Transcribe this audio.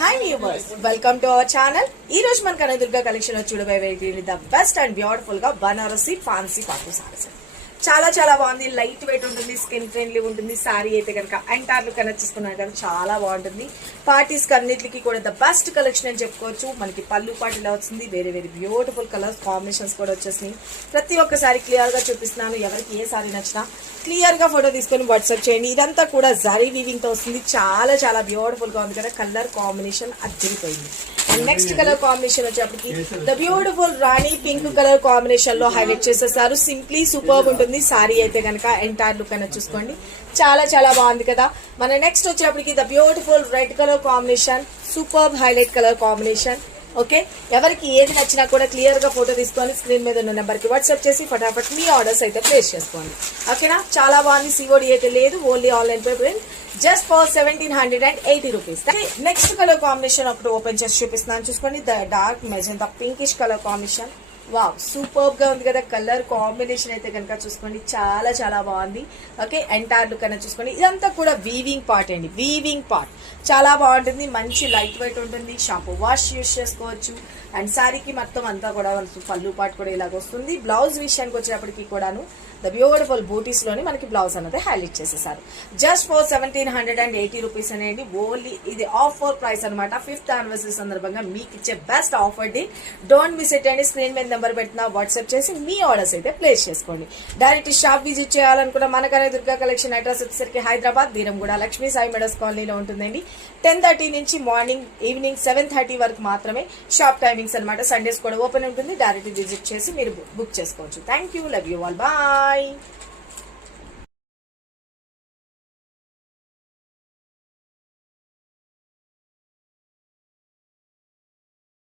Hi viewers, welcome to our channel. ఈ రోజు మన కనదుర్గ కలెక్షన్ లో చూడబోయే ద బెస్ట్ అండ్ బ్యూటిఫుల్ గా బనారసి ఫ్యాన్సీ పట్టు సారీస్. చాలా చాలా బాగుంది. లైట్ వెయిట్ ఉంటుంది, స్కిన్ ఫ్రెండ్లీ ఉంటుంది. సారీ అయితే కనుక ఎంటైర్ లుక్ అనేది చూసుకున్నారు కదా, చాలా బాగుంటుంది. పార్టీస్ అన్నిటికి కూడా ద బెస్ట్ కలెక్షన్ అని చెప్పుకోవచ్చు. మనకి పళ్ళు పాటిలా వస్తుంది. వేరే వేరే బ్యూటిఫుల్ కలర్స్ కాంబినేషన్స్ కూడా వచ్చేసినాయి. ప్రతి ఒక్కసారి క్లియర్ గా చూపిస్తున్నాను. ఎవరికి ఏ సారీ నచ్చినా క్లియర్ గా ఫోటో తీసుకొని వాట్సాప్ చేయండి. ఇదంతా కూడా జరీ వీవింగ్ తో వస్తుంది. చాలా చాలా బ్యూటిఫుల్ గా ఉంది కదా. కలర్ కాంబినేషన్ అద్దరిపోయింది. అండ్ నెక్స్ట్ కలర్ కాంబినేషన్ వచ్చేప్పటికి the beautiful rani pink colour combination లో హైలైట్ చేసేసారు. సింప్లీ సూపర్బ్ ఉంటుంది సారీ అయితే కనుక. ఎంటైర్ లుక్ అనేది చూసుకోండి, చాలా చాలా బాగుంది కదా. మన నెక్స్ట్ వచ్చేప్పటికి the beautiful red colour combination, superb highlight colour combination. Okay, ఎవరికి ఏది నచ్చినా కూడా క్లియర్ గా ఫోటో తీసుకొని స్క్రీన్ మీద ఉన్న నెంబర్ కి వాట్సాప్ చేసి ఫటాఫట్ మీ ఆర్డర్స్ అయితే ప్లేస్ చేసుకోండి. ఓకేనా, చాలా బాగుంది. సిఓడి అయితే లేదు, only online payment just for 1780 rupees. Next colour combination ఒకటి ఓపెన్ చేసి చూపిస్తున్నాను, చూసుకోండి. The dark magenta pinkish colour combination. Wow, super గా ఉంది కదా. కలర్ కాంబినేషన్ అయితే కనుక చూసుకోండి, చాలా చాలా బాగుంది. ఓకే, ఎంటైర్ లుక్ అనేది చూసుకోండి. ఇదంతా కూడా వీవింగ్ పార్ట్ అండి, వీవింగ్ పార్ట్ చాలా బాగుంటుంది. మంచి లైట్ వెయిట్ ఉంటుంది. షాంపూ వాష్ యూస్ చేసుకోవచ్చు. అండ్ శారీకి మొత్తం అంతా కూడా పళ్ళు పార్ట్ కూడా ఇలాగ వస్తుంది. బ్లౌజ్ విషయానికి వచ్చేప్పటికి కూడాను ద బ్యూటిఫుల్ బూటీస్ లోని మనకి బ్లౌజ్ అనేది హైలైట్ చేసేసారు. జస్ట్ ఫర్ 1780 రూపీస్ అనేది ఓన్లీ. ఇది ఆఫర్ ప్రైస్ అనమాట. 5th యానివర్సరీ సందర్భంగా మీకు ఇచ్చే best offer day. Don't miss it అండి. స్క్రీన్ మీద నెంబర్ పెట్టినా వాట్సాప్ చేసి మీ ఆర్డర్స్ అయితే ప్లేస్ చేసుకోండి. డైరెక్ట్ షాప్ విజిట్ చేయాలనుకున్న మన కనదుర్గ కలెక్షన్ అడ్రస్ వచ్చేసరికి హైదరాబాద్ దీరంగూడ లక్ష్మీ సాయి మెడస్ కాలనీలో ఉంటుందండి. 10:30 నుంచి మార్నింగ్ ఈవినింగ్ 7:30 వరకు మాత్రమే షాప్ టైమింగ్స్ అనమాట. సండేస్ కూడా ఓపెన్ ఉంటుంది. డైరెక్ట్ విజిట్ చేసి మీరు బుక్ చేసుకోవచ్చు. Thank you, love you all, bye.